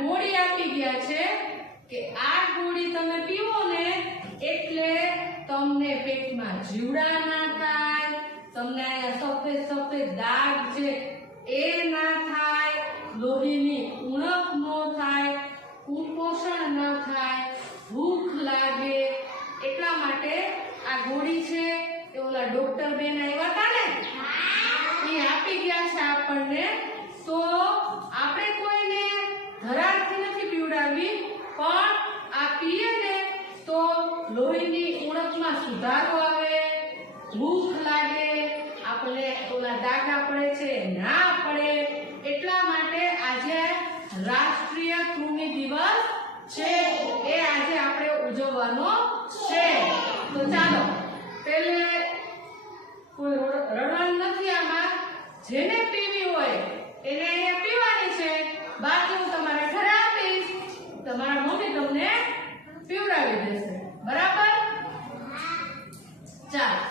ગોળી આપી ગયા છે કે આ ગોળી તમે પીવો ને એટલે તમને પેટમાં જીવડા ના થાય, તમને સફેદ સફેદ દાગ છે એ ના થાય, લોહીની ઉણપ ન થાય, કુપોષણ ન થાય, ભૂખ લાગે, એટલા માટે આ ગોળી છે એ ઓલા ડોક્ટર બેન આવ્યા હતા ને એ આપી ગયા છે આપણને. તો આપણે કોઈને ધરારથી નથી પીવડાવી, પણ આ પીએ ને તો લોહીની ઉણપમાં સુધારો આવે, ભૂખ લાગે, આપણે ઓલા દાગા પડે છે ના પડે, એટલા માટે આજે રાષ્ટ્રીય કૃમિ દિવસ છે એ આજે આપણે ઉજવવાનો છે. તો ચાલો પેલે કોઈ રડવાનું નથી, આમાં જેને પીવી હોય એને અહીંયા પીવાની છે, બાકી હું તમારા ઘરે આપીશ, તમારા મમ્મી તમને પીવડાવી દેશે. બરાબર? ચાલો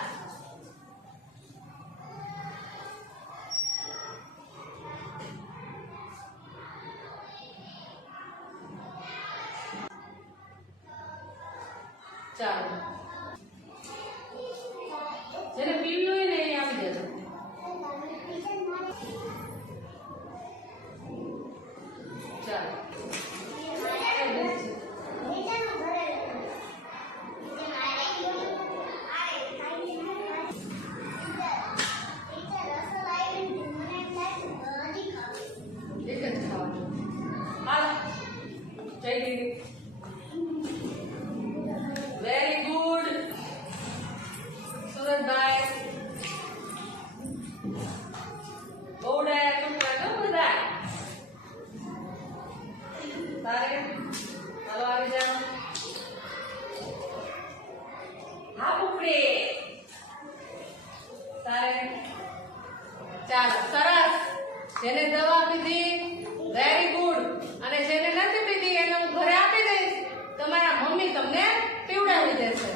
ચાલો જેને પીવી હોય ને એ આપી દેજો. ચાલો એક જ ખાવાનું. હાલો જય દીદી. Very good સુરતભાઈ. બહુ ડાયા છોકરા કેમ બધા તારે ચાલો આવી જાઓ. હા ઉપડી તારે ચાલો સરસ. જેને દવા પીધી વેરી ગુડ, અને જેને નથી પીધી એને હું ઘરે આપી દઈશ, તમારા મમ્મી તમને પીવડાવી દેશે.